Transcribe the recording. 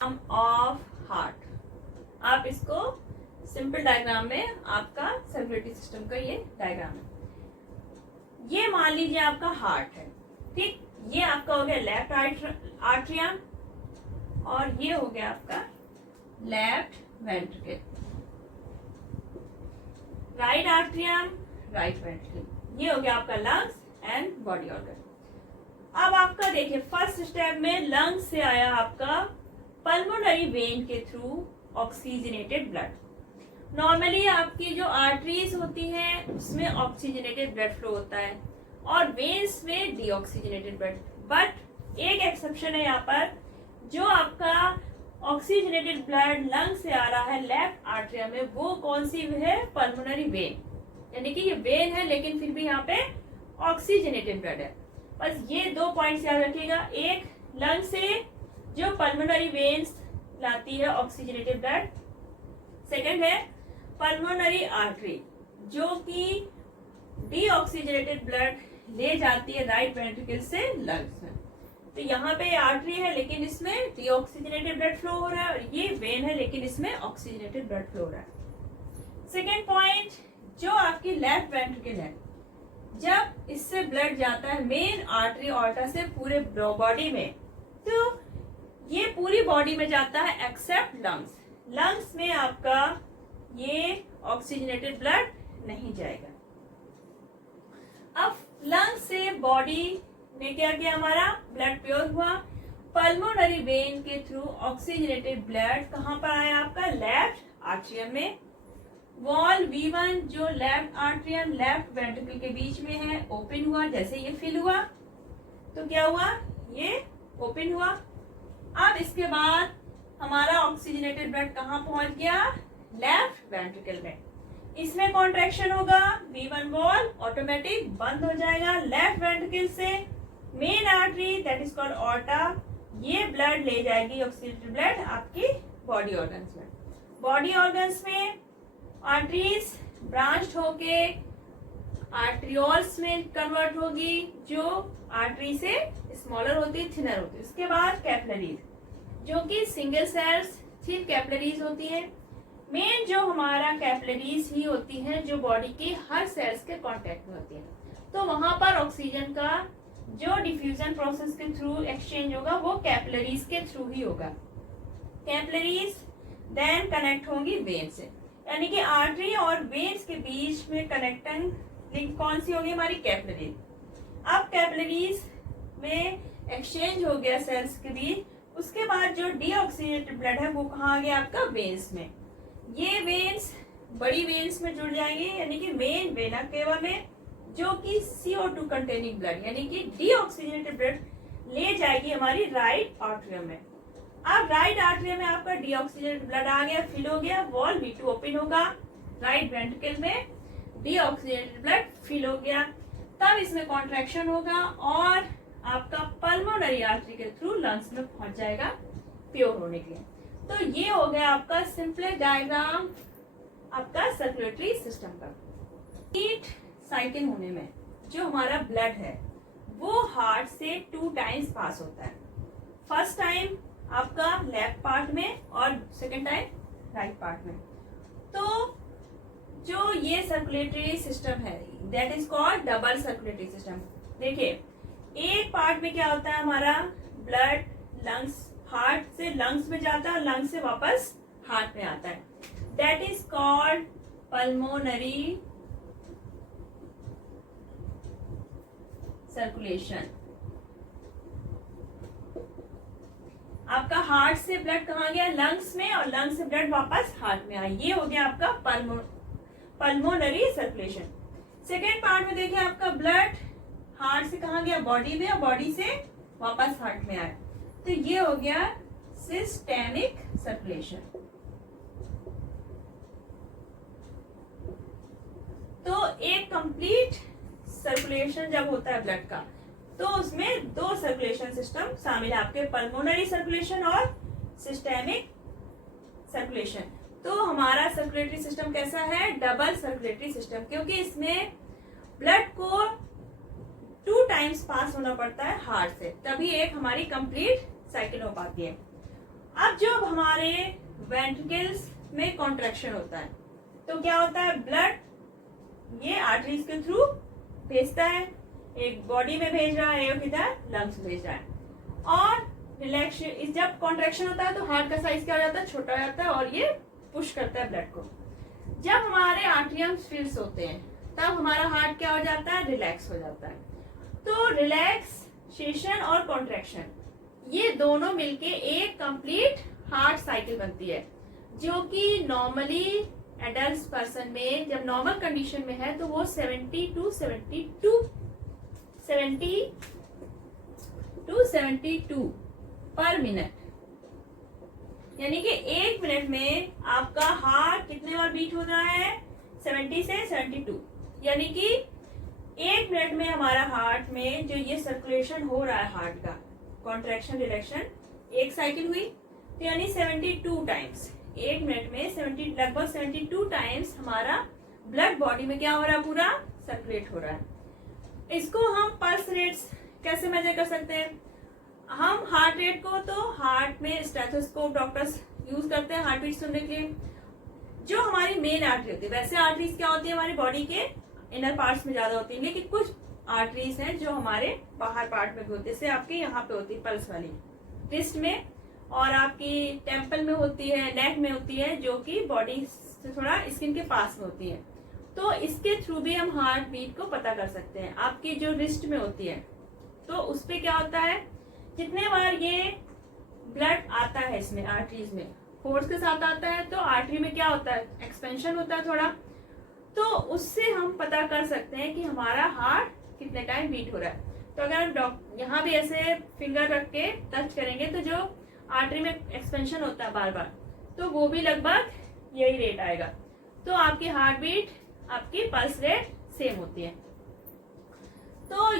Of heart. आप इसको simple diagram में आपका सर्कुलेटरी सिस्टम का ये डायग्राम है। ये मान लीजिए आपका हार्ट है, ठीक। ये आपका हो गया लेफ्ट आर्ट्रियम और ये हो गया आपका left ventricle. Right atrium, right ventricle, ये हो गया आपका लंग्स एंड बॉडी ऑर्गन। अब आपका देखिए फर्स्ट स्टेप में लंग्स से आया आपका पल्मोनरी वेन के थ्रू ऑक्सीजनेटेड ब्लड। नॉर्मली आपकी जो आर्टरीज होती हैं उसमें ऑक्सीजनेटेड ब्लड फ्लो होता है और वेन्स में डीऑक्सीजनेटेड ब्लड। बट एक एक्सेप्शन है यहाँ पर, जो आपका ऑक्सीजनेटेड ब्लड लंग से आ रहा है लेफ्ट आर्टरियम में, वो कौन सी है? Pulmonary vein. यानी कि ये वेन है लेकिन फिर भी यहाँ पे ऑक्सीजनेटेड ब्लड है। बस ये 2 पॉइंट्स याद रखिएगा, एक लंग से जो पल्मोनरी वेन्स लाती है ऑक्सीजनेटेड ब्लड, सेकंड है पल्मोनरी आर्टरी जो कि डीऑक्सीजनेटेड ब्लड ले जाती है राइट वेंट्रिकल से लंग्स में। तो यहाँ पे आर्टरी है लेकिन इसमें डीऑक्सीजनेटेड ब्लड फ्लो हो रहा है और ये वेन है लेकिन इसमें ऑक्सीजनेटेड ब्लड फ्लो हो रहा है। सेकेंड पॉइंट, जो आपकी लेफ्ट वेंट्रिकल है, जब इससे ब्लड जाता है मेन आर्टरी ऑर्टा से पूरे बॉडी में, तो ये पूरी बॉडी में जाता है एक्सेप्ट लंग्स। लंग्स में आपका ये ऑक्सीजनेटेड ब्लड नहीं जाएगा। अब लंग्स से बॉडी में क्या किया, हमारा ब्लड प्योर हुआ, पल्मोनरी वेन के थ्रू ऑक्सीजनेटेड ब्लड कहाँ पर आया आपका? लेफ्ट आर्ट्रियम में। वॉल V1 जो लेफ्ट आर्ट्रियम लेफ्ट वेंट्रिकल के बीच में है ओपन हुआ। जैसे ये फिल हुआ तो क्या हुआ? ये ओपन हुआ। अब इसके बाद हमारा ऑक्सीजनेटेड ब्लड कहाँ पहुंच गया? लेफ्ट वेंट्रिकल में। इसमें कॉन्ट्रैक्शन होगा, V1 वॉल ऑटोमेटिक बंद हो जाएगा। लेफ्ट वेंट्रिकल से main artery that is called aorta, ये ब्लड ले जाएगी ऑक्सीजनेटेड ब्लड आपकी बॉडी ऑर्गन्स में। बॉडी ऑर्गन्स में आर्टरीज ब्रांच्ड होके आर्ट्रियोल्स में कन्वर्ट होगी, जो आर्टरी से स्मॉलर होती है, थिनर होती है। उसके बाद कैपिलरीज जो कि सिंगल सेल्स थिन कैपिलरीज होती है। मेन जो हमारा कैपिलरीज ही होती हैं जो बॉडी की हर सेल्स के कांटेक्ट में होती है। तो वहां पर ऑक्सीजन का जो डिफ्यूजन प्रोसेस के थ्रू एक्सचेंज होगा वो कैपिलरीज के थ्रू ही होगा। कैपिलरीज देन कनेक्ट होंगी वेन से, यानी कि आर्टरी और वेन्स के बीच में कनेक्टिंग लिंक कौन सी होगी? हमारी कैपिलरीज। अब कैपिलरीज में एक्सचेंज हो गया सेल्स के बीच, उसके बाद जो डीऑक्सीजनेटेड ब्लड है वो कहाँ आ गया? आपका वेन्स में। ये वेन्स बड़ी वेन्स में जुड़ जाएंगे, यानी कि मेन वेना केवा में, जो कि CO2 कंटेनिंग ब्लड यानी कि डीऑक्सीजनेटेड ब्लड ले जाएगी हमारी राइट आर्टरियम में। अब राइट आर्टरियम में आपका डीऑक्सीजनेटेड ब्लड आ गया, फिल हो गया, वॉल V2 ओपन होगा, राइट वेंट्रिकल में डीऑक्सीजनेटेड ब्लड फिल हो गया। तब इसमें कॉन्ट्रैक्शन होगा और आपका पल्मोनरी आर्टरी के थ्रू लंग्स में पहुंच जाएगा प्योर होने के लिए। तो ये हो गया आपका सिंपल डायग्राम आपका सर्कुलेटरी सिस्टम का। हीट साइकिल होने में जो हमारा ब्लड है वो हार्ट से 2 टाइम्स पास होता है। फर्स्ट टाइम आपका लेफ्ट पार्ट में और सेकेंड टाइम राइट पार्ट में। तो जो ये सर्कुलेटरी सिस्टम है that is called double circulatory system. देखिए एक पार्ट में क्या होता है, हमारा ब्लड लंग्स, हार्ट से लंग्स में जाता है और लंग्स से वापस हार्ट में आता है, that is called pulmonary circulation. आपका हार्ट से ब्लड कहाँ गया? लंग्स में, और लंग्स से ब्लड वापस हार्ट में आया। ये हो गया आपका पल्मोनरी सर्कुलेशन। सेकेंड पार्ट में देखिए आपका ब्लड हार्ट से कहाँ गया? बॉडी में, और बॉडी से वापस हार्ट में आया। तो ये हो गया सिस्टेमिक सर्कुलेशन। तो एक कंप्लीट सर्कुलेशन जब होता है ब्लड का, तो उसमें 2 सर्कुलेशन सिस्टम शामिल है आपके, पल्मोनरी सर्कुलेशन और सिस्टेमिक सर्कुलेशन। तो हमारा सर्कुलेटरी सिस्टम कैसा है? डबल सर्कुलेटरी सिस्टम, क्योंकि इसमें ब्लड को 2 टाइम्स पास होना पड़ता है हार्ट से, तभी एक हमारी कंप्लीट साइकिल हो पाती है। अब जब हमारे वेंट्रिकल्स में कॉन्ट्रैक्शन होता है तो क्या होता है, ब्लड ये आर्टरीज के थ्रू भेजता है, एक बॉडी में भेज रहा है, एक इधर लंग्स में भेज रहा है। और रिलैक्स जब कॉन्ट्रैक्शन होता है तो हार्ट का साइज क्या हो जाता है, छोटा हो जाता है और ये पुश करता है ब्लड को। जब हमारे आर्टरियम्स फिल्स होते हैं तब हमारा हार्ट क्या हो जाता है, रिलैक्स हो जाता है। तो रिलैक्सेशन और कॉन्ट्रैक्शन ये दोनों मिलके एक कंप्लीट हार्ट साइकिल बनती है, जो कि नॉर्मली एडल्ट पर्सन में जब नॉर्मल कंडीशन में है तो वो 70 to 72 पर मिनट, यानी कि एक मिनट में आपका हार्ट कितने बार बीट हो रहा है, 70 से 72, यानी कि एक मिनट में हमारा हार्ट में जो ये सर्कुलेशन हो रहा है हार्ट का, कॉन्ट्रैक्शन रिलैक्शन एक साइकिल हुई तो यानी 72 टाइम्स, एक मिनट में 70 लगभग 72 टाइम्स हमारा ब्लड बॉडी में क्या हो रहा है, पूरा सर्कुलेट हो रहा है। इसको हम पल्स रेट्स कैसे मेजर कर सकते हैं, हम हार्ट रेट को तो हार्ट में स्टेथोस्कोप डॉक्टर्स यूज करते हैं हार्ट बीट सुनने के लिए। जो हमारी मेन आर्टरी होती है, वैसे आर्टरीज क्या होती है हमारी बॉडी के इनर पार्ट्स में ज्यादा होती है, लेकिन कुछ आर्टरीज हैं जो हमारे बाहर पार्ट में भी होती है, जैसे आपके यहाँ पे होती है पल्स वाली रिस्ट में, और आपकी टेम्पल में होती है, नेक में होती है, जो कि बॉडी से थोड़ा स्किन के पास में होती है। तो इसके थ्रू भी हम हार्ट बीट को पता कर सकते हैं। आपकी जो रिस्ट में होती है तो उस पे क्या होता है, जितने बार ये ब्लड आता है इसमें आर्टरीज में फोर्स के साथ आता है तो आर्टरी में क्या होता है, एक्सपेंशन होता है थोड़ा, तो उससे हम पता कर सकते हैं कि हमारा हार्ट कितने टाइम बीट हो रहा है। तो अगर हम यहाँ भी ऐसे फिंगर रख के टच करेंगे तो जो आर्टरी में एक्सपेंशन होता है बार बार, तो वो भी लगभग यही रेट आएगा। तो आपकी हार्ट बीट, आपकी पल्स रेट सेम होती है। तो